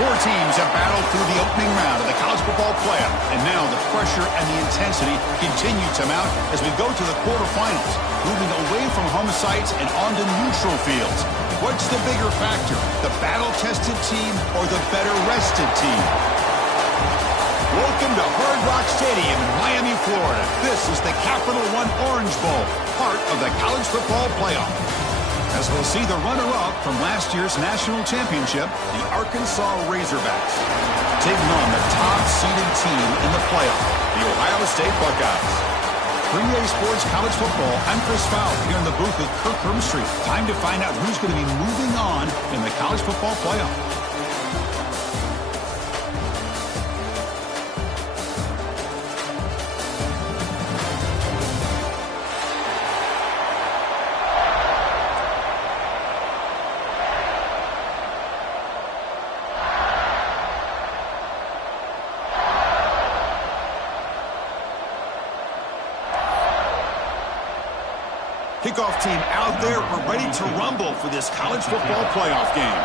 Four teams have battled through the opening round of the college football playoff, and now the pressure and the intensity continue to mount as we go to the quarterfinals, moving away from home sites and onto neutral fields. What's the bigger factor, the battle-tested team or the better-rested team? Welcome to Hard Rock Stadium in Miami, Florida. This is the Capital One Orange Bowl, part of the college football playoff. As we'll see the runner-up from last year's national championship, the Arkansas Razorbacks, taking on the top-seeded team in the playoff, the Ohio State Buckeyes. 3A Sports College Football, I'm Chris Fowler here in the booth with Kirk Hermstreet. Time to find out who's going to be moving on in the college football playoff. Kickoff team out there. We're ready to rumble for this college football playoff game.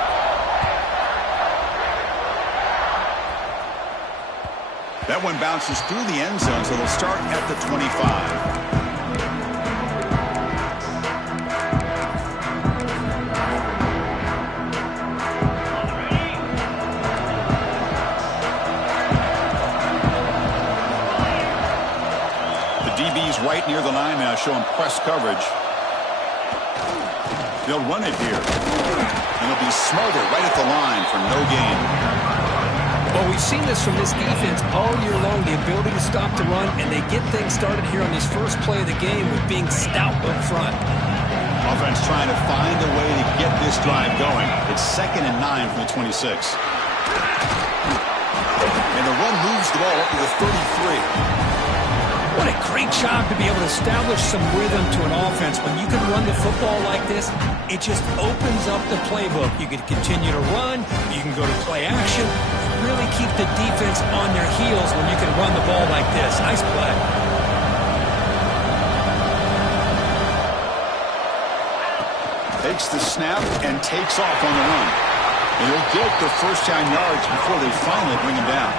That one bounces through the end zone, so they'll start at the 25. Right near the line now, showing press coverage. They'll run it here. And it'll be smothered right at the line for no gain. Well, we've seen this from this defense all year long, the ability to stop the run, and they get things started here on this first play of the game with being stout up front. Offense trying to find a way to get this drive going. It's 2nd and 9 from the 26. And the run moves the ball up to the 33. What a great job to be able to establish some rhythm to an offense. When you can run the football like this, it just opens up the playbook. You can continue to run. You can go to play action. Really keep the defense on their heels when you can run the ball like this. Nice play. Takes the snap and takes off on the run. And he'll get the first down yards before they finally bring him down.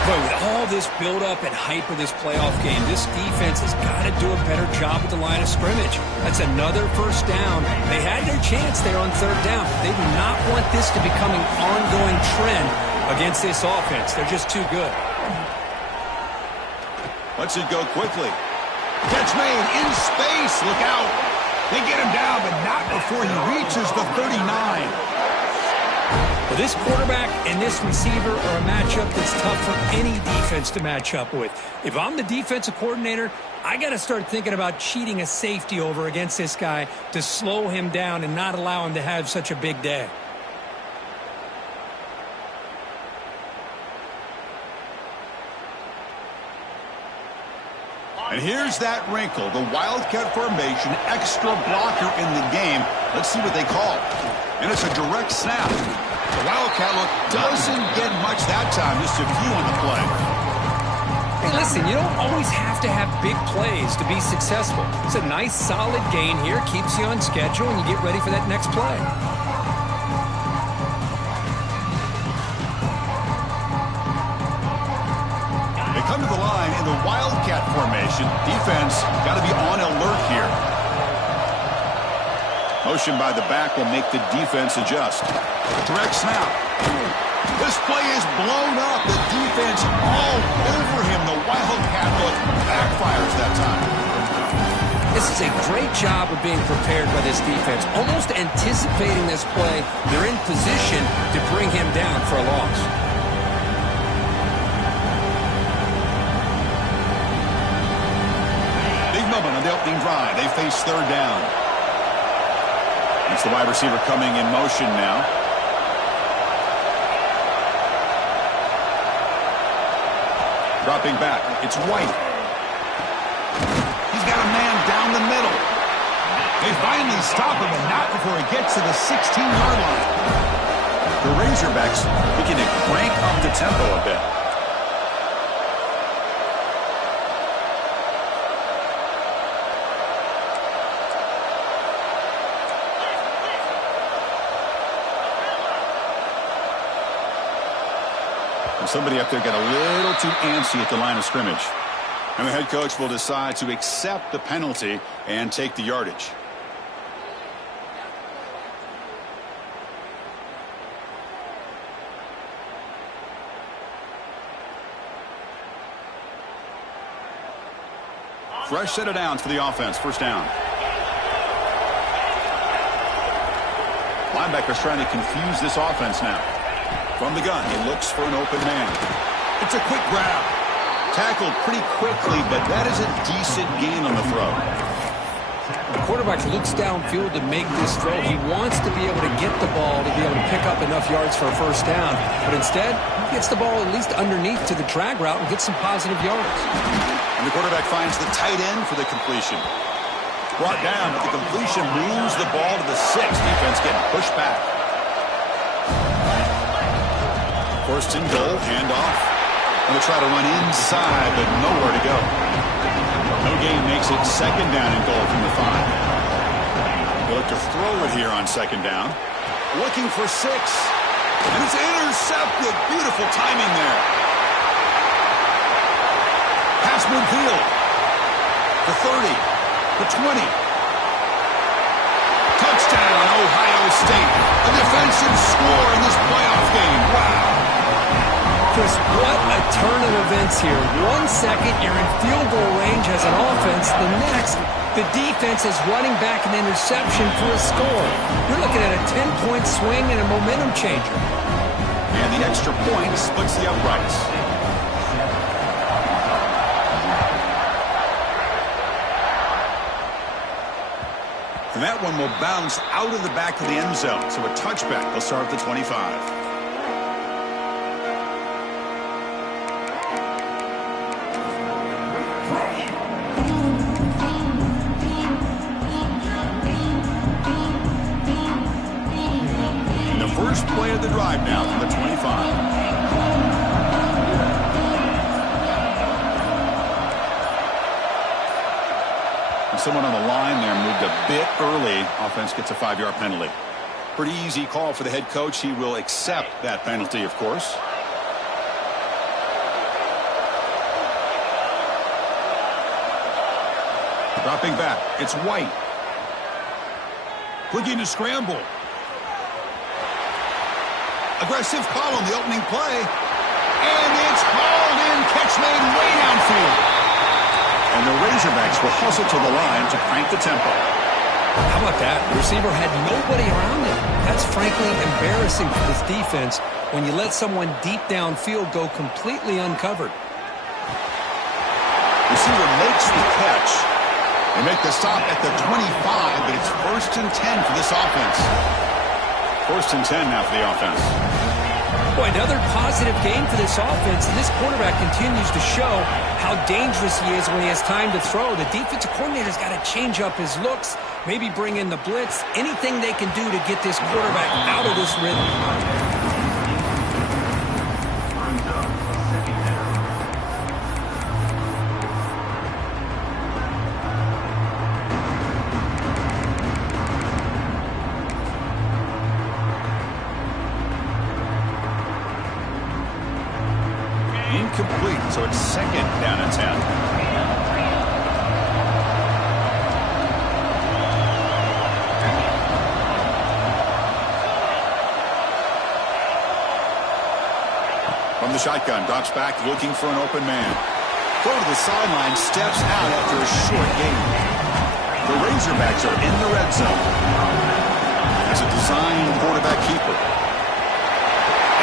But with all this build-up and hype of this playoff game, this defense has got to do a better job at the line of scrimmage. That's another first down. They had their chance there on 3rd down, but they do not want this to become an ongoing trend against this offense. They're just too good. Lets it go quickly. Catch made in space. Look out. They get him down, but not before he reaches the 39. Well, this quarterback and this receiver are a matchup that's tough for any defense to match up with. If I'm the defensive coordinator, I got to start thinking about cheating a safety over against this guy to slow him down and not allow him to have such a big day. And here's that wrinkle, the Wildcat formation, extra blocker in the game. Let's see what they call. And it's a direct snap. The Wildcat look doesn't get much that time, just a few on the play. Hey, listen, you don't always have to have big plays to be successful. It's a nice, solid gain here, keeps you on schedule, and you get ready for that next play. They come to the line in the Wildcat formation. Defense got to be on alert here. Motion by the back will make the defense adjust. Direct snap. This play is blown up. The defense all over him. The Wildcat look backfires that time. This is a great job of being prepared by this defense. Almost anticipating this play, they're in position to bring him down for a loss. Big moment on the opening drive. They face 3rd down. It's the wide receiver coming in motion now. Dropping back. It's White. He's got a man down the middle. They finally stop him, but not before he gets to the 16-yard line. The Razorbacks looking to crank up the tempo a bit. Somebody up there got a little too antsy at the line of scrimmage. And the head coach will decide to accept the penalty and take the yardage. Fresh set of downs for the offense. First down. Linebacker's trying to confuse this offense now. From the gun, he looks for an open man. It's a quick grab. Tackled pretty quickly, but that is a decent gain on the throw. The quarterback looks downfield to make this throw. He wants to be able to get the ball to be able to pick up enough yards for a first down. But instead, he gets the ball at least underneath to the drag route and gets some positive yards. And the quarterback finds the tight end for the completion. Brought down, but the completion moves the ball to the 6. Defense getting pushed back. First and goal, handoff. Going to try to run inside, but nowhere to go. No gain makes it second down and goal from the 5. They look to throw it here on second down. Looking for 6. And it's intercepted. Beautiful timing there. Pass midfield. The 30. The 20. Touchdown, Ohio State. A defensive score in this playoff game. Wow. Chris, what a turn of events here. 1 second, you're in field goal range as an offense. The next, the defense is running back an interception for a score. You're looking at a 10-point swing and a momentum changer. And the extra point splits the uprights. And that one will bounce out of the back of the end zone. So a touchback will start at the 25. And the first play of the drive now from the 25. Someone on the line there moved a bit early. Offense gets a 5-yard penalty. Pretty easy call for the head coach. He will accept that penalty, of course. Dropping back. It's White. Looking to scramble. Aggressive call on the opening play. And it's hauled in. Catch made way downfield. And the Razorbacks will hustle to the line to crank the tempo. How about that? The receiver had nobody around him. That's frankly embarrassing for this defense when you let someone deep downfield go completely uncovered. Receiver makes the catch. They make the stop at the 25, but it's 1st and 10 for this offense. 1st and 10 now for the offense. Boy, another positive game for this offense, and this quarterback continues to show how dangerous he is when he has time to throw. The defensive coordinator's got to change up his looks, maybe bring in the blitz, anything they can do to get this quarterback out of this rhythm. Incomplete, so it's 2nd down and 10. From the shotgun, drops back, looking for an open man. Throw to the sideline, steps out after a short gain. The Razorbacks are in the red zone. As a designed quarterback keeper.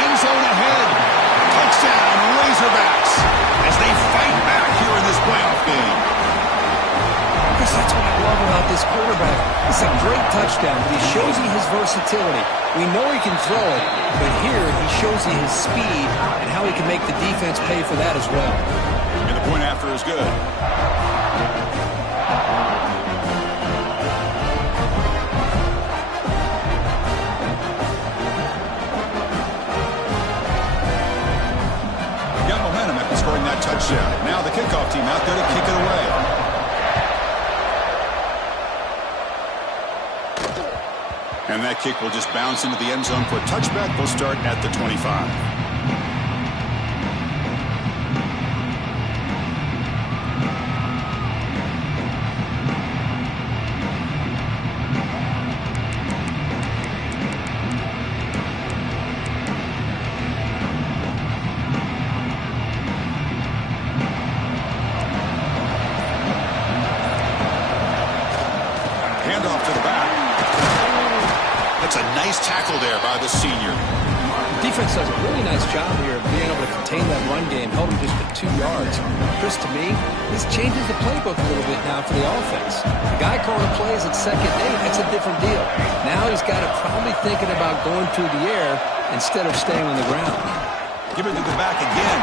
End zone ahead. Touchdown, Razorbacks, as they fight back here in this playoff game. Chris, that's what I love about this quarterback. It's a great touchdown, but he shows you his versatility. We know he can throw it, but here he shows you his speed and how he can make the defense pay for that as well. And the point after is good. Scoring that touchdown. Now the kickoff team out there to kick it away. And that kick will just bounce into the end zone for a touchback. We'll start at the 25. Nice tackle there by the senior. Defense does a really nice job here of being able to contain that run game. Held him just for 2 yards. Chris, to me, this changes the playbook a little bit now for the offense. The guy calling plays at second and 8, that's a different deal. Now he's got to probably thinking about going through the air instead of staying on the ground. Give it to the back again.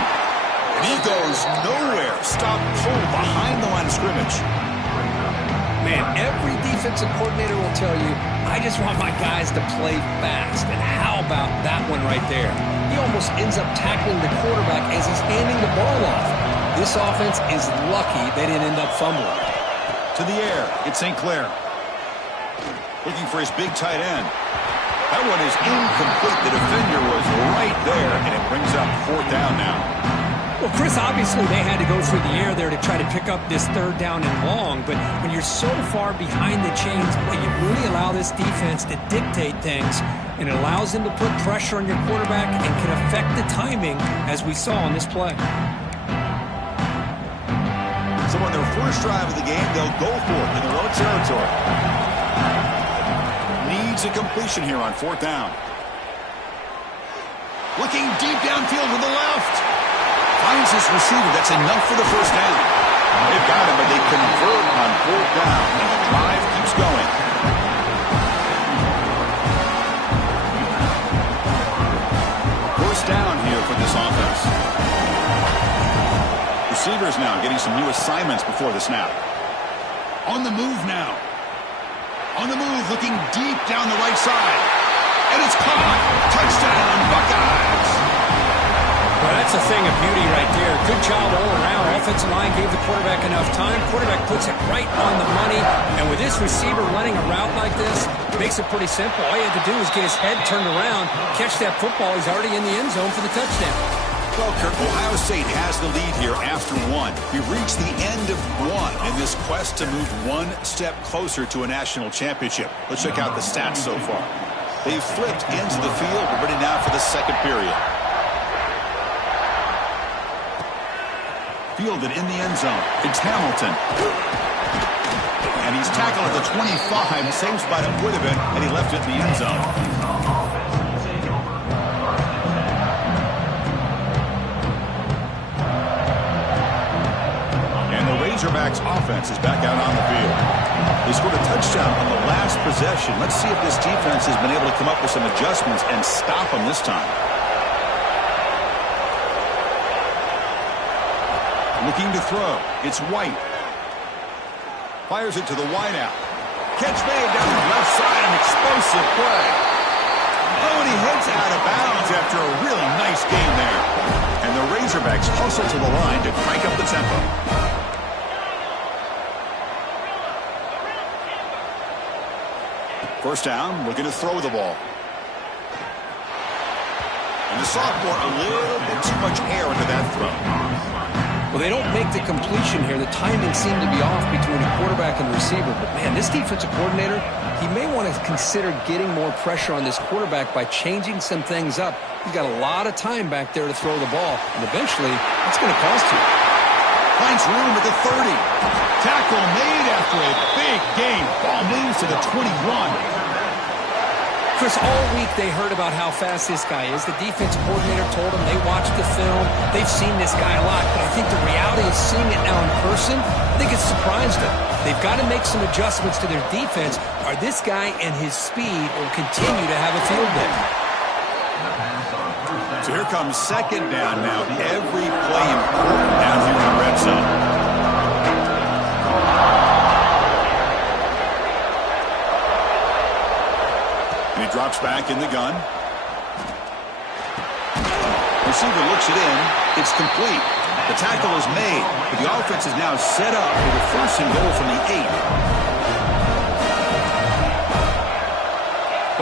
And he goes nowhere. Stop pulled behind the line of scrimmage. Man, every defensive coordinator will tell you, I just want my guys to play fast. And how about that one right there? He almost ends up tackling the quarterback as he's handing the ball off. This offense is lucky they didn't end up fumbling. To the air, it's St. Clair. Looking for his big tight end. That one is incomplete. The defender was right there, and it brings up 4th down now. Well, Chris, obviously they had to go through the air there to try to pick up this 3rd down and long, but when you're so far behind the chains, boy, you really allow this defense to dictate things, and it allows them to put pressure on your quarterback and can affect the timing, as we saw on this play. So on their first drive of the game, they'll go for it in their own territory. Needs a completion here on 4th down. Looking deep downfield to the left. Finds his receiver. That's enough for the 1st down. They've got him, but they convert on 4th down, and the drive keeps going. First down here for this offense. Receivers now getting some new assignments before the snap. On the move now. On the move, looking deep down the right side. And it's caught. Touchdown, Buckeyes. Well, that's a thing of beauty right there. Good job all around. Offensive line gave the quarterback enough time. Quarterback puts it right on the money. And with this receiver running a route like this, it makes it pretty simple. All you have to do is get his head turned around, catch that football. He's already in the end zone for the touchdown. Well, Kirk, Ohio State has the lead here after 1. We've reached the end of 1 in this quest to move 1 step closer to a national championship. Let's check out the stats so far. They've flipped ends of the field. We're ready now for the 2nd period. Fielded in the end zone. It's Hamilton. And he's tackled at the 25. Same spot it would have been, and he left it in the end zone. And the Razorbacks offense is back out on the field. They scored a touchdown on the last possession. Let's see if this defense has been able to come up with some adjustments and stop them this time. Looking to throw. It's White. Fires it to the wideout. Catch made down the left side. An explosive play. Oh, and he heads out of bounds after a really nice game there. And the Razorbacks hustle to the line to crank up the tempo. First down, looking to throw the ball. And the sophomore, a little bit too much air into that throw. Well, they don't make the completion here. The timing seemed to be off between the quarterback and the receiver. But, man, this defensive coordinator, he may want to consider getting more pressure on this quarterback by changing some things up. He's got a lot of time back there to throw the ball. And eventually, that's going to cost you. Finds room at the 30. Tackle made after a big game. Ball moves to the 21. Chris, all week they heard about how fast this guy is. The defensive coordinator told them they watched the film. They've seen this guy a lot. But I think the reality of seeing it now in person, I think it's surprised them. They've got to make some adjustments to their defense, or this guy and his speed will continue to have a field day. So here comes 2nd down now. Every play important down here in the red zone. And he drops back in the gun. Receiver looks it in. It's complete. The tackle is made, but the offense is now set up for the 1st and goal from the 8.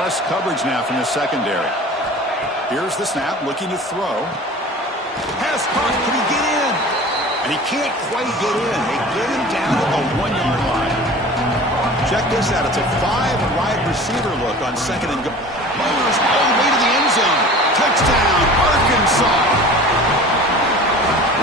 Plus coverage now from the secondary. Here's the snap, looking to throw. Pass caught, can he get in? And he can't quite get in. They get him down at the 1-yard line. Check this out. It's a 5-wide receiver look on 2nd and goal. Motors all the way to the end zone. Touchdown, Arkansas.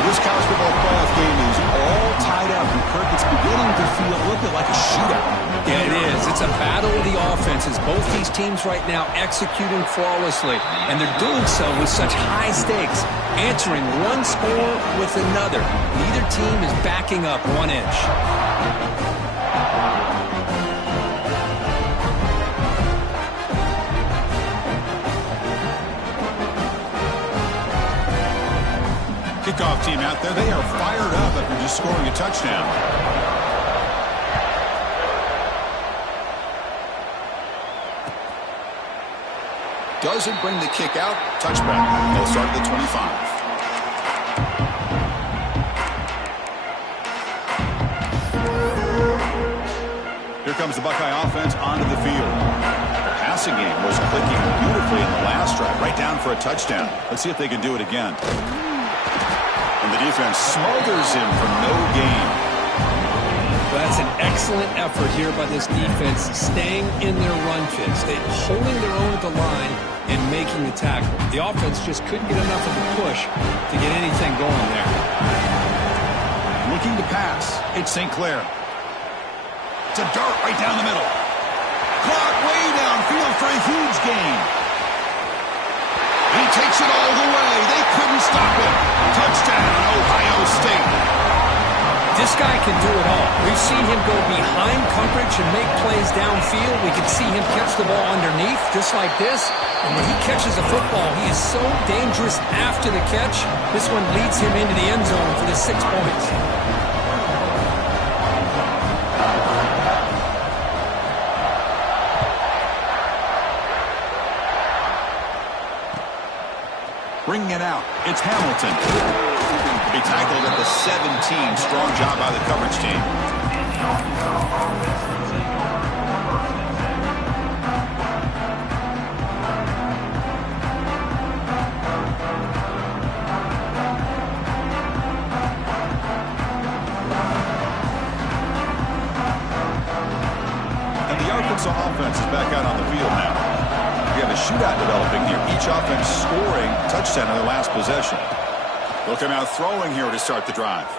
This college football playoff game is all tied up, and Kirk, it's beginning to feel a little bit like a shootout. Yeah, it is. It's a battle of the offenses. Both these teams right now executing flawlessly, and they're doing so with such high stakes, answering one score with another. Neither team is backing up 1 inch. Kickoff team out there, they are fired up after just scoring a touchdown. Doesn't bring the kick out. Touchback. They'll start at the 25. Here comes the Buckeye offense onto the field. The passing game was clicking beautifully in the last drive, right down for a touchdown. Let's see if they can do it again. And the defense smothers him for no gain. Well, that's an excellent effort here by this defense, staying in their run fits. They're holding their own at the line and making the tackle. The offense just couldn't get enough of a push to get anything going there. Looking to pass. It's St. Clair. It's a dart right down the middle. Caught way downfield for a huge gain. He takes it all the way. They couldn't stop him. Touchdown, Ohio State. This guy can do it all. We've seen him go behind coverage and make plays downfield. We can see him catch the ball underneath, just like this. And when he catches a football, he is so dangerous after the catch. This one leads him into the end zone for the 6 points. Bringing it out. It's Hamilton. He tackled at the 17. Strong job by the coverage team. And the Arkansas offense is back out on the field now. We have a shootout developing here. Each offense scoring a touchdown in their last possession. They'll come out throwing here to start the drive.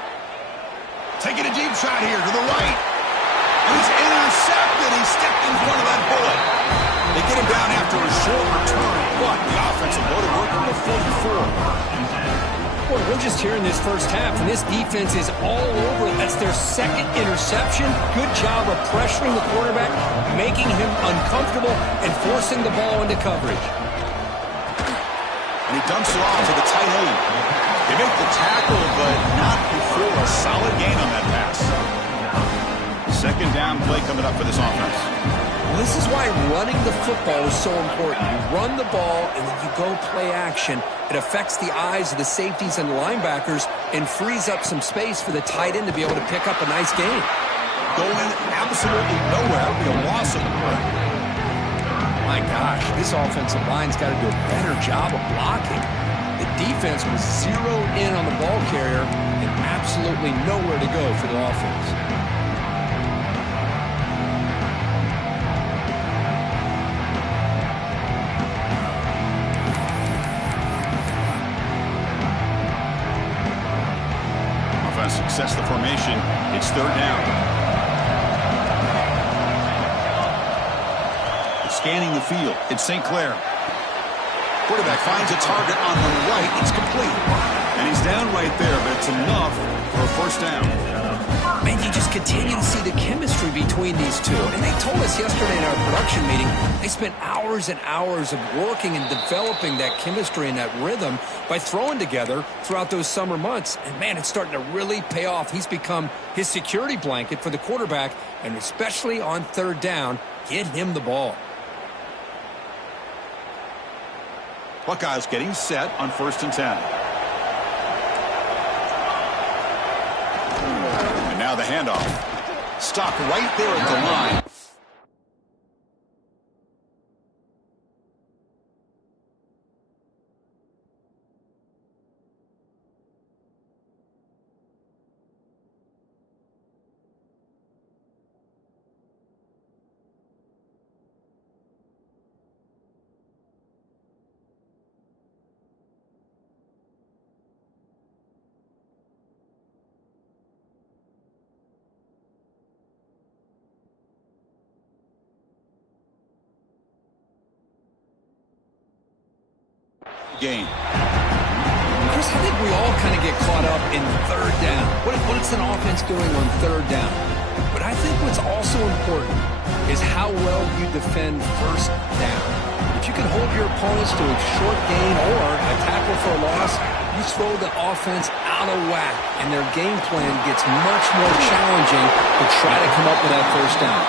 Taking a deep shot here to the right. And he's intercepted. He stepped in front of that bullet. They get him down after a short return, but the offensive loaded work from the 44. Boy, we're just here in this first half, and this defense is all over it. That's their second interception. Good job of pressuring the quarterback, making him uncomfortable, and forcing the ball into coverage. And he dumps it off to the tight end. They make the tackle, but not before a solid gain on that pass. Second down play coming up for this offense. Well, this is why running the football is so important. You run the ball, and then you go play action. It affects the eyes of the safeties and the linebackers and frees up some space for the tight end to be able to pick up a nice gain. Going absolutely nowhere. It'll be a loss of the play. My gosh, this offensive line's got to do a better job of blocking. The defense was zeroed in on the ball carrier and absolutely nowhere to go for the offense. Offense success the formation. It's third down. Scanning the field. It's St. Clair. Quarterback finds a target on the right. It's complete. And he's down right there, but it's enough for a first down. Man, you just continue to see the chemistry between these two. And they told us yesterday in our production meeting, they spent hours and hours of working and developing that chemistry and that rhythm by throwing together throughout those summer months. And, man, it's starting to really pay off. He's become his security blanket for the quarterback, and especially on third down, get him the ball. Buckeyes getting set on 1st and 10. And now the handoff. Stop right there at the line. gain. Chris, I think we all kind of get caught up in third down. What's an offense doing on third down? But I think what's also important is how well you defend first down. If you can hold your opponents to a short gain or a tackle for a loss, you throw the offense out of whack, and their game plan gets much more challenging to try to come up with that first down.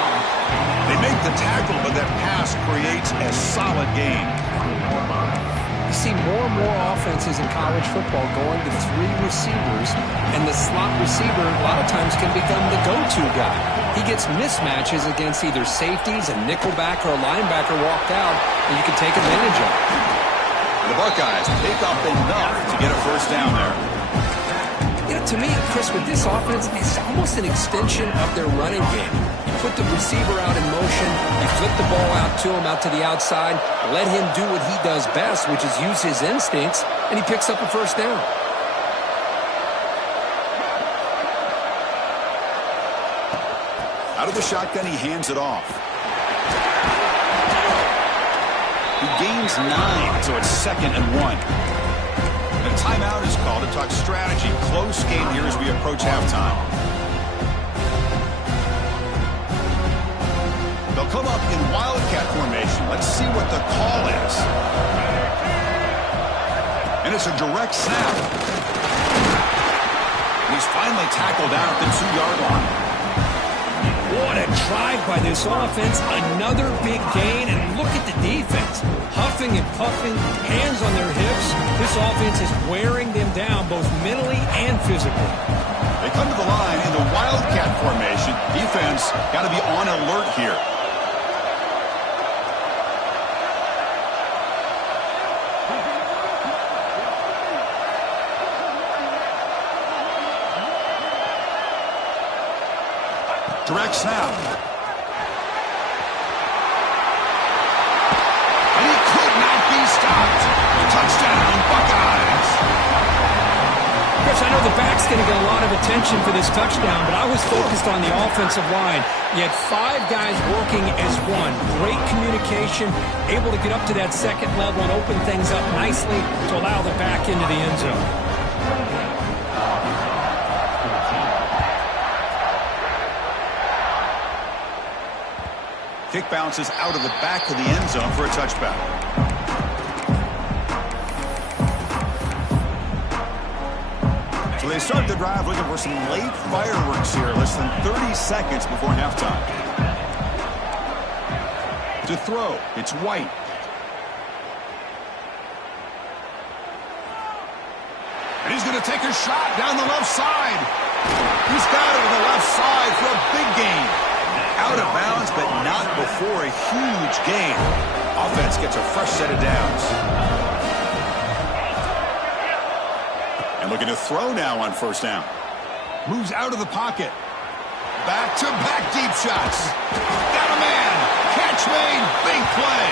They make the tackle, but that pass creates a solid gain. You see more and more offenses in college football going to 3 receivers, and the slot receiver a lot of times can become the go-to guy. He gets mismatches against either safeties, a nickelback, or a linebacker walked out, and you can take advantage of it. The Buckeyes pick up enough to get a first down there. You know, to me, Chris, with this offense, it's almost an extension of their running game. You put the receiver out in motion, you flip the ball out to him, out to the outside, let him do what he does best, which is use his instincts, and he picks up a first down. Out of the shotgun, he hands it off. He gains 9, so it's 2nd and 1. And a timeout is called to talk strategy. Close game here as we approach halftime. They'll come up in wildcat formation. Let's see what the call is. And it's a direct snap. He's finally tackled down at the 2-yard line. What a drive by this offense. Another big gain, and look at the defense. Huffing and puffing, hands on their hips. This offense is wearing them down both mentally and physically. They come to the line in the wildcat formation. Defense got to be on alert here. Direct snap. And he could not be stopped. Touchdown, Buckeyes. Chris, I know the back's going to get a lot of attention for this touchdown, but I was focused on the offensive line. You had 5 guys working as one. Great communication, able to get up to that second level and open things up nicely to allow the back into the end zone. Kick bounces out of the back of the end zone for a touchback. So they start the drive looking for some late fireworks here, less than 30 seconds before halftime. To throw, it's White. And he's going to take a shot down the left side. He's got it on the left side for a big gain. Out of bounds, but not before a huge gain. Offense gets a fresh set of downs. And looking to throw now on first down. Moves out of the pocket. Back-to-back deep shots. Got a man. Catch made. Big play.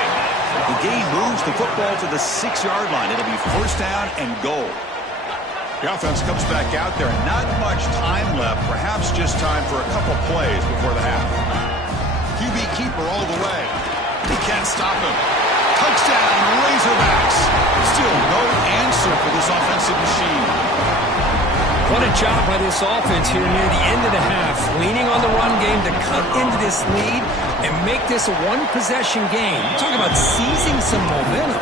The gain moves the football to the 6-yard line. It'll be first down and goal. The offense comes back out there. Not much time left. Perhaps just time for a couple plays before the half. QB keeper all the way. He can't stop him. Touchdown, Razorbacks. Still no answer for this offensive machine. What a job by this offense here near the end of the half. Leaning on the run game to cut into this lead and make this a one-possession game. Talk about seizing some momentum.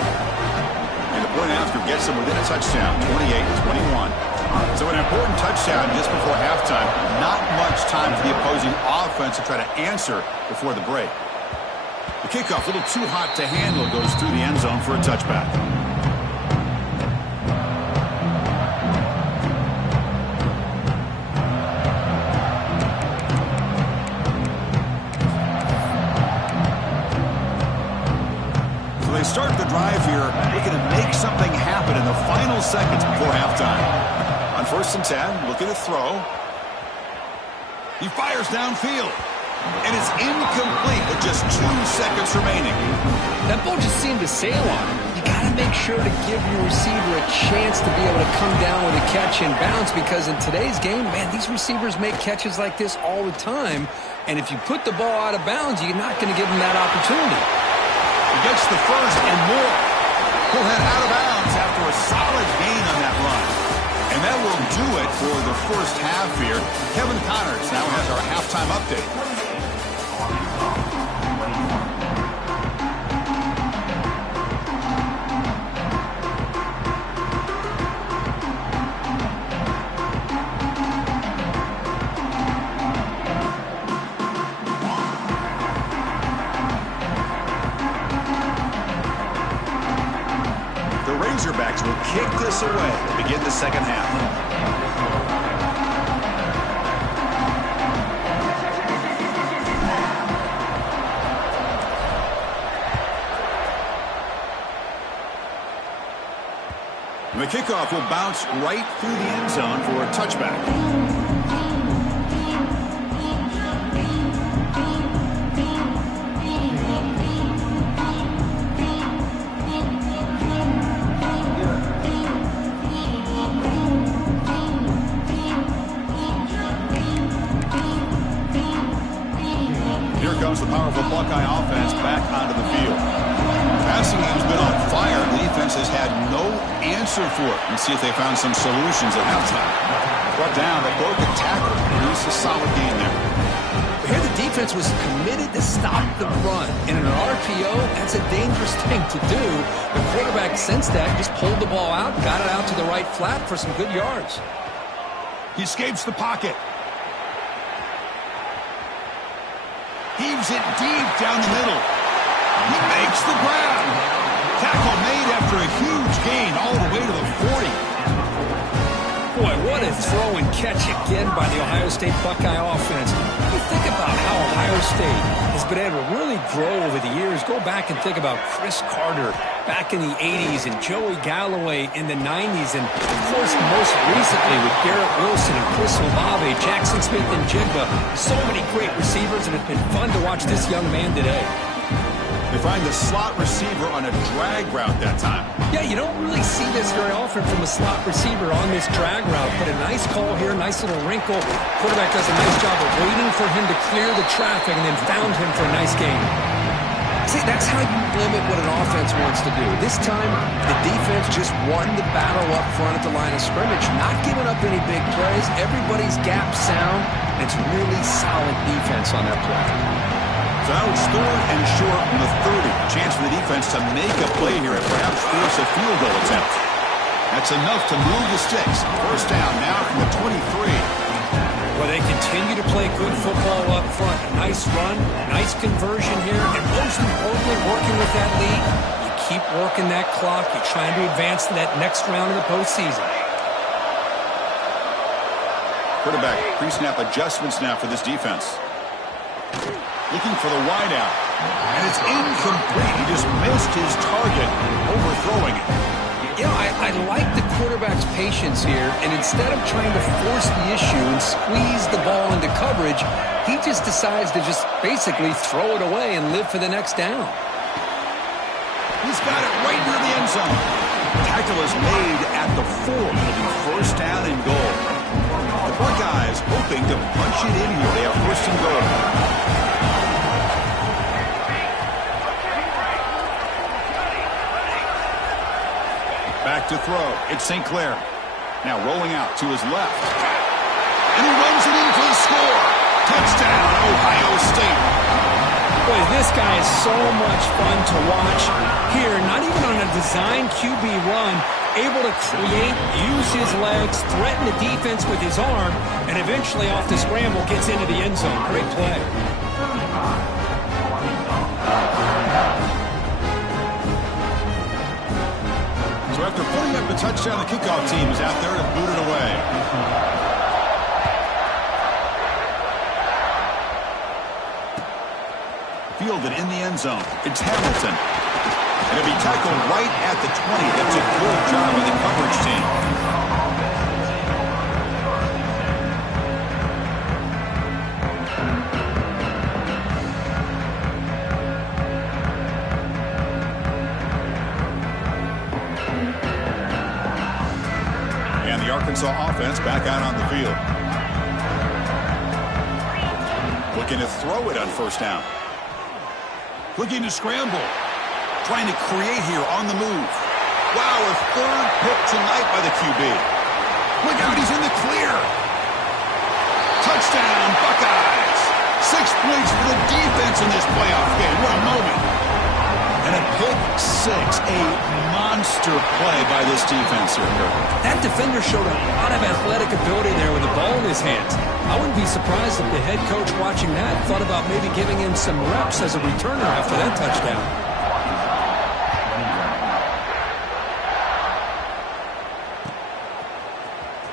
And the point after gets them within a touchdown, 28-21. So an important touchdown just before halftime. Not much time for the opposing offense to try to answer before the break. The kickoff, a little too hot to handle, goes through the end zone for a touchback. So they start the drive here, looking to make something happen in the final seconds before halftime. On 1st and 10, looking to throw. He fires downfield. And it's incomplete with just 2 seconds remaining. That ball just seemed to sail on him. You got to make sure to give your receiver a chance to be able to come down with a catch and bounce, because in today's game, man, these receivers make catches like this all the time. And if you put the ball out of bounds, you're not going to give them that opportunity. He gets the first and more. He'll head out of bounds after for the first half here. Kevin Connors now has our halftime update. Razorbacks will kick this away to begin the second half. The kickoff will bounce right through the end zone for a touchback. Comes the powerful Buckeye offense back onto the field. Passing game's been on fire. The defense has had no answer for it. Let's see if they found some solutions at halftime. Brought down, the broken tackle produced a solid game there. Here the defense was committed to stop the run. And in an RPO, that's a dangerous thing to do. The quarterback sensed that, just pulled the ball out, got it out to the right flat for some good yards. He escapes the pocket. Heaves it deep down the middle. He makes the grab. Tackle made after a huge gain all the way to the 40. Boy, what a throw and catch again by the Ohio State Buckeye offense. You think about how Ohio State has been able to really grow over the years. Go back and think about Chris Carter back in the 80s and Joey Galloway in the 90s. And, of course, most recently with Garrett Wilson and Chris Olave, Jackson Smith and Jigba. So many great receivers, and it's been fun to watch this young man today. They find the slot receiver on a drag route that time. Yeah, you don't really see this very often from a slot receiver on this drag route, but a nice call here, nice little wrinkle. Quarterback does a nice job of waiting for him to clear the traffic and then found him for a nice gain. See, that's how you limit what an offense wants to do. This time, the defense just won the battle up front at the line of scrimmage, not giving up any big plays. Everybody's gap sound, and it's really solid defense on that play. So now it's third and short from the 30. Chance for the defense to make a play here and perhaps force a field goal attempt. That's enough to move the sticks. First down now from the 23. Well, they continue to play good football up front. A nice run, nice conversion here, and most importantly, working with that lead, you keep working that clock. You're trying to advance to that next round of the postseason. Quarterback pre-snap adjustments now for this defense. Looking for the wideout. And it's incomplete. He just missed his target, overthrowing it. You know, I like the quarterback's patience here, and instead of trying to force the issue and squeeze the ball into coverage, he just decides to just basically throw it away and live for the next down. He's got it right near the end zone. Tackle is made at the 4. It'll be first down and goal. The Buckeyes hoping to punch it in here. They have first and goal. Back to throw. It's St. Clair. Now rolling out to his left. And he runs it in for the score. Touchdown, Ohio State. Boy, this guy is so much fun to watch. Here, not even on a design QB run, able to create, use his legs, threaten the defense with his arm, and eventually off the scramble gets into the end zone. Great play. So after putting up the touchdown, the kickoff team is out there to boot it away. Fielded in the end zone. It's Hamilton. And it'll be tackled right at the 20. That's a good job by the coverage team. Arkansas offense back out on the field. Looking to throw it on first down. Looking to scramble. Trying to create here on the move. Wow, a third pick tonight by the QB. Look out, he's in the clear. Touchdown, Buckeyes. 6 points for the defense in this playoff game. What a moment. And a pick six, a monster play by this defense here. That defender showed a lot of athletic ability there with the ball in his hands. I wouldn't be surprised if the head coach watching that thought about maybe giving him some reps as a returner after that touchdown.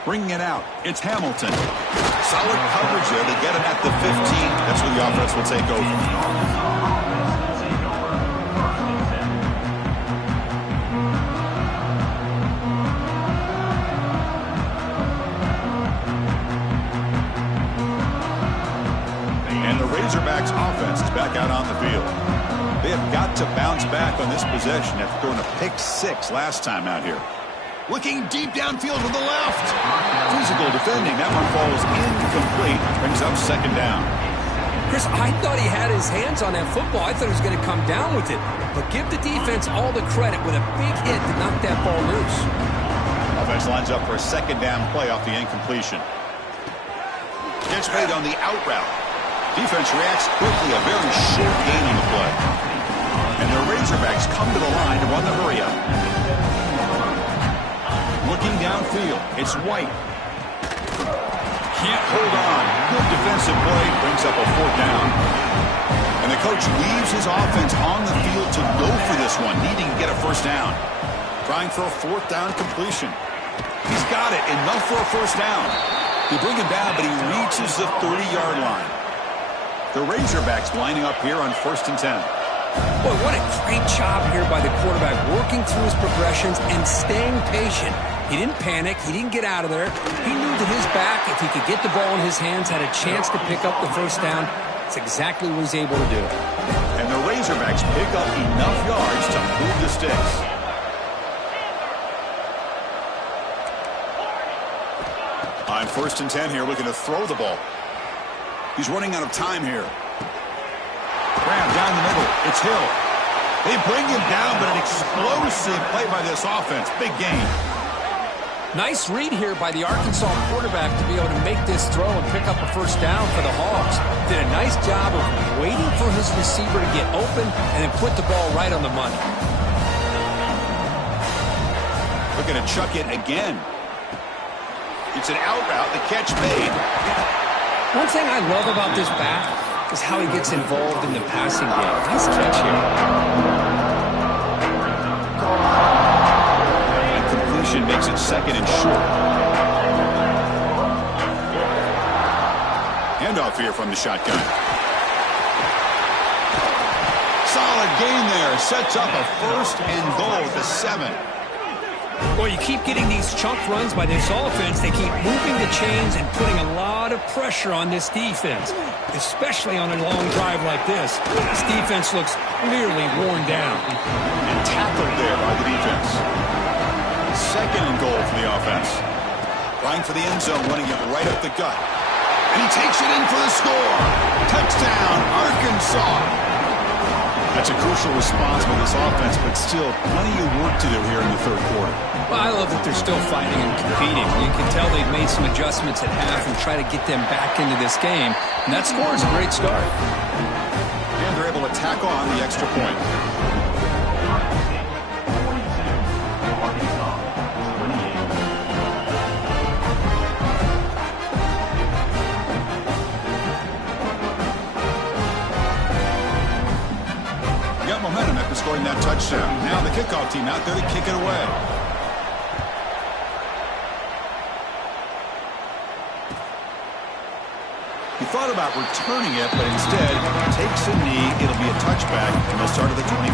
Bringing it out, it's Hamilton. Solid coverage there to get him at the 15. That's where the offense will take over. Razorbacks offense is back out on the field. They have got to bounce back on this possession after throwing a pick six last time out here. Looking deep downfield to the left. Physical defending. That one falls incomplete. Brings up second down. Chris, I thought he had his hands on that football. I thought he was going to come down with it. But give the defense all the credit with a big hit to knock that ball loose. Offense lines up for a second down play off the incompletion. Gets made on the out route. Defense reacts quickly, a very short gain on the play. And the Razorbacks come to the line to run the hurry-up. Looking downfield, it's White. Can't hold on. Good defensive play, brings up a fourth down. And the coach leaves his offense on the field to go for this one, needing to get a first down. Trying for a fourth down completion. He's got it, enough for a first down. They bring him down, but he reaches the 30-yard line. The Razorbacks lining up here on 1st and 10. Boy, what a great job here by the quarterback, working through his progressions and staying patient. He didn't panic. He didn't get out of there. He knew that his back, if he could get the ball in his hands, had a chance to pick up the first down. That's exactly what he's able to do. And the Razorbacks pick up enough yards to move the sticks. On 1st and 10 here, looking to throw the ball. He's running out of time here. Graham down the middle. It's Hill. They bring him down, but an explosive play by this offense. Big gain. Nice read here by the Arkansas quarterback to be able to make this throw and pick up a first down for the Hogs. Did a nice job of waiting for his receiver to get open and then put the ball right on the money. Looking to chuck it again. It's an out route. The catch made. One thing I love about this back is how he gets involved in the passing game. Nice catch here. And completion makes it second and short. Handoff here from the shotgun. Solid gain there. Sets up a 1st and goal at the 7. Well, you keep getting these chunk runs by this offense. They keep moving the chains and putting a lot of pressure on this defense, especially on a long drive like this. This defense looks clearly worn down. And tackled there by the defense. 2nd and goal for the offense. Trying for the end zone, running it right up the gut. And he takes it in for the score. Touchdown, Arkansas. That's a crucial response by this offense, but still plenty of work to do here in the 3rd quarter. Well, I love that they're still fighting and competing. You can tell they've made some adjustments at half and try to get them back into this game. And that score is a great start. And they're able to tack on the extra point. Momentum after scoring that touchdown. Now the kickoff team out there to kick it away. He thought about returning it, but instead takes a knee. It'll be a touchback, and they'll start at the 25.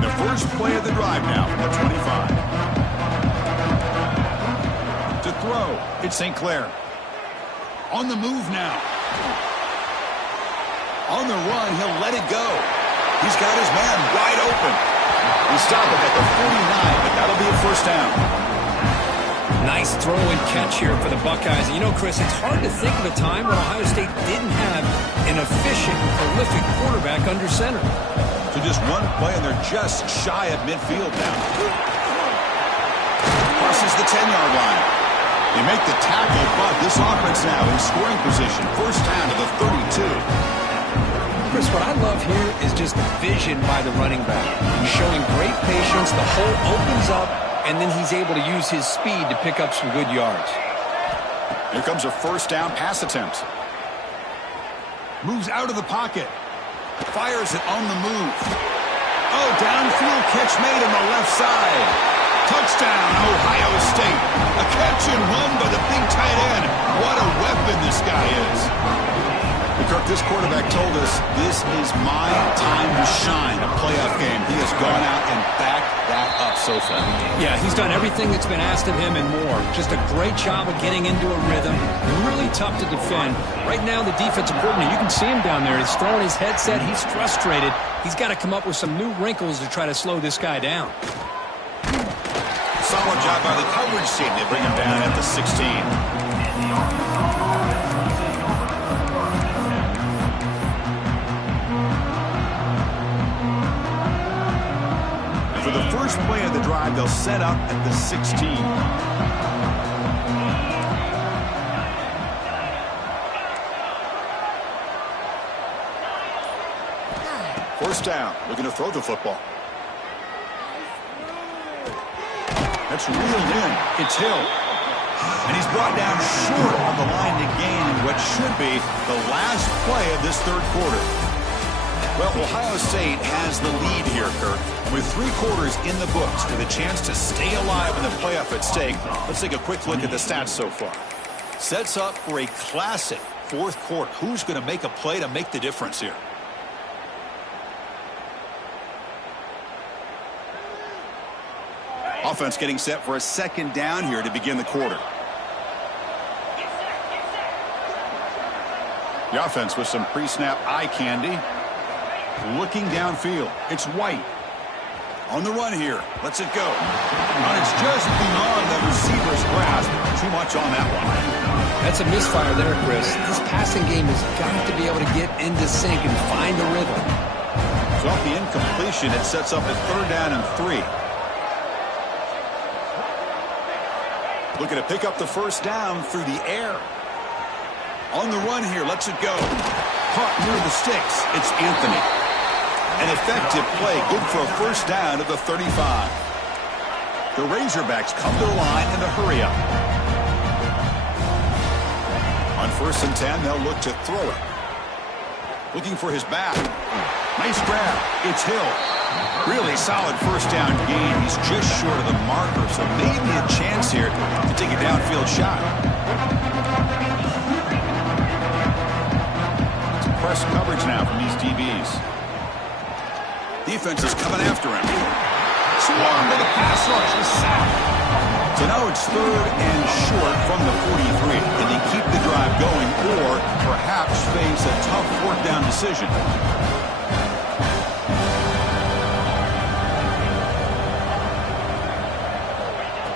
And the first play of the drive now from the 25. Throw. It's St. Clair. On the move now. On the run, he'll let it go. He's got his man wide open. He stopped it at the 49, but that'll be a first down. Nice throw and catch here for the Buckeyes. And you know, Chris, it's hard to think of a time when Ohio State didn't have an efficient and prolific quarterback under center. So just one play, and they're just shy of midfield now. Crosses the 10-yard line. They make the tackle, but this offense now in scoring position. First down to the 32. Chris, what I love here is just the vision by the running back. He's showing great patience. The hole opens up, and then he's able to use his speed to pick up some good yards. Here comes a first down pass attempt. Moves out of the pocket. Fires it on the move. Oh, downfield catch made on the left side. Touchdown, Ohio State. A catch and run by the big tight end. What a weapon this guy is. Kirk, this quarterback told us this is my time to shine. A playoff game. He has gone out and backed that up so far. Yeah, he's done everything that's been asked of him and more. Just a great job of getting into a rhythm. Really tough to defend. Right now, the defensive coordinator, you can see him down there. He's throwing his headset. He's frustrated. He's got to come up with some new wrinkles to try to slow this guy down. Solid job by the coverage team. They bring him down at the 16. For the first play of the drive, they'll set up at the 16. First down, looking to throw the football. That's reeled in. It's Hill. And he's brought down short on the line to gain what should be the last play of this third quarter. Well, Ohio State has the lead here, Kirk. With 3 quarters in the books with a chance to stay alive in the playoff at stake, let's take a quick look at the stats so far. Sets up for a classic fourth quarter. Who's going to make a play to make the difference here? Offense getting set for a second down here to begin the quarter. The offense with some pre-snap eye candy. Looking downfield. It's White. On the run here. Lets it go. And it's just beyond the receiver's grasp. Too much on that one. That's a misfire there, Chris. This passing game has got to be able to get into sync and find a rhythm. So off the incompletion, it sets up at third down and 3. Looking to pick up the first down through the air. On the run here. Lets it go. Caught near the sticks. It's Anthony. An effective play, good for a first down at the 35. The Razorbacks come to the line in a hurry up. On first and 10, they'll look to throw it. Looking for his back. Nice grab. It's Hill. Really solid first down gain. He's just short of the marker, so maybe a chance here to take a downfield shot. Some press coverage now from these DBs. Defense is coming after him. Swarm with a pass rush. A sack. So now it's third and short from the 43. Can they keep the drive going or perhaps face a tough fourth down decision?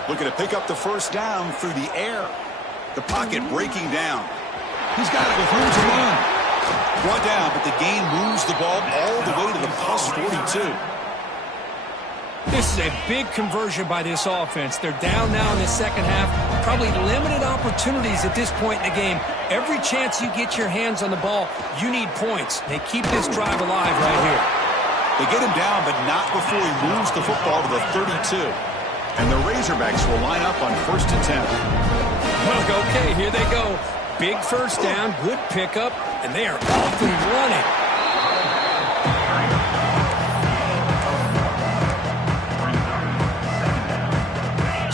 Looking to pick up the first down through the air. The pocket breaking down. He's got it with room to run. Brought down, but the gain moves the ball all the way to the plus 42. This is a big conversion by this offense. They're down now in the second half. Probably limited opportunities at this point in the game. Every chance you get your hands on the ball, you need points. They keep this drive alive right here. They get him down, but not before he moves the football to the 32. And the Razorbacks will line up on first and 10. Well, okay, here they go. Big first down, good pickup, and they are off and running.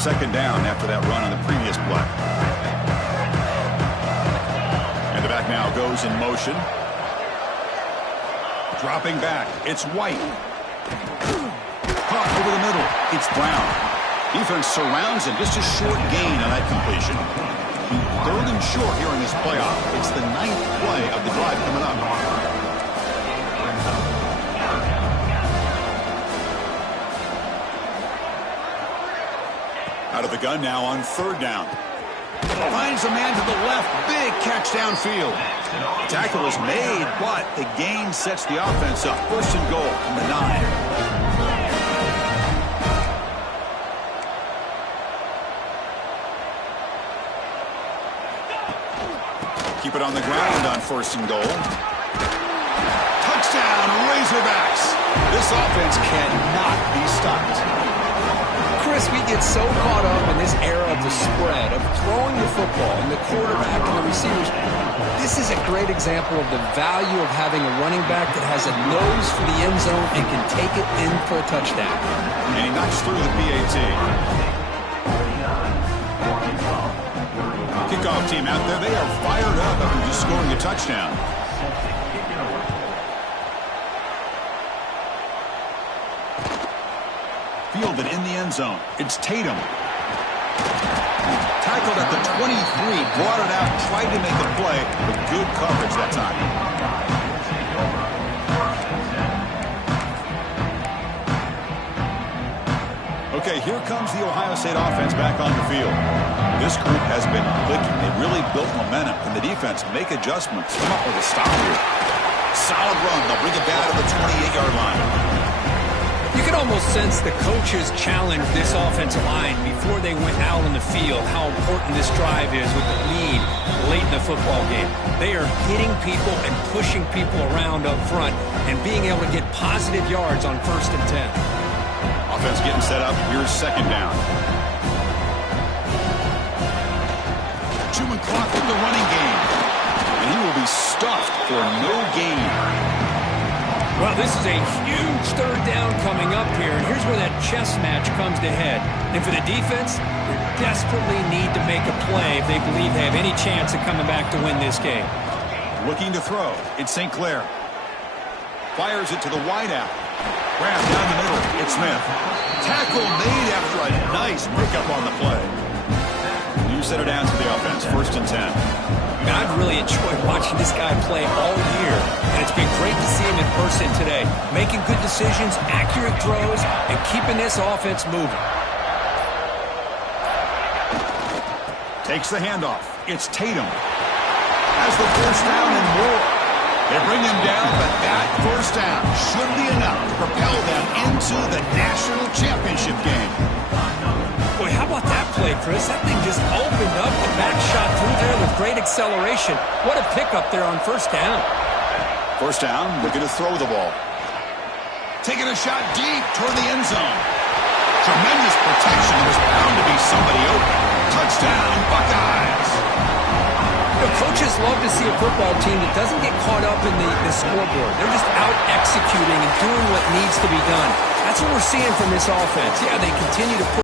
Second down after that run on the previous play. And the back now goes in motion. Dropping back, it's White. Caught over the middle, it's Brown. Defense surrounds him, just a short gain on that completion. Third and short here in this playoff. It's the 9th play of the drive coming up. Out of the gun now on third down. Finds a man to the left. Big catch downfield. The tackle is made, but the gain sets the offense up. First and goal from the 9. Keep it on the ground on first and goal. Touchdown, Razorbacks. This offense cannot be stopped. Chris, we get so caught up in this era of the spread, of throwing the football and the quarterback and the receivers. This is a great example of the value of having a running back that has a nose for the end zone and can take it in for a touchdown. And he knocks through the PAT. Kickoff team out there, they are fired up after just scoring a touchdown. Fielded in the end zone. It's Tatum. Tackled at the 23, brought it out, tried to make a play, but good coverage that time. Okay, here comes the Ohio State offense back on the field. This group has been clicking. They really built momentum. Can the defense make adjustments? Come up with a stop here. Solid run. They'll bring it down to the 28-yard line. You can almost sense the coaches challenge this offensive line before they went out on the field, how important this drive is with the lead late in the football game. They are hitting people and pushing people around up front and being able to get positive yards on 1st and 10. Offense getting set up. Here's second down. Chewing clock in the running game. And he will be stuffed for no gain. Well, this is a huge third down coming up here, and here's where that chess match comes to head. And for the defense, they desperately need to make a play if they believe they have any chance of coming back to win this game. Looking to throw. It's St. Clair. Fires it to the wideout. Grab down the middle. It's Smith. Tackle made after a nice breakup on the play. New center down to the offense. 1st and 10. And I've really enjoyed watching this guy play all year, and it's been great to see him in person today, making good decisions, accurate throws, and keeping this offense moving. Takes the handoff. It's Tatum. Has the first down and more. They bring him down, but that first down should be enough to propel them into the national championship game. Boy, how about that play, Chris? That thing just opened up. The back shot through there with great acceleration. What a pickup there on first down. First down, looking to throw the ball. Taking a shot deep toward the end zone. Tremendous protection. There's bound to be somebody open. Touchdown, Buckeyes. Coaches love to see a football team that doesn't get caught up in the scoreboard. They're just out executing and doing what needs to be done. That's what we're seeing from this offense. Yeah, they continue to put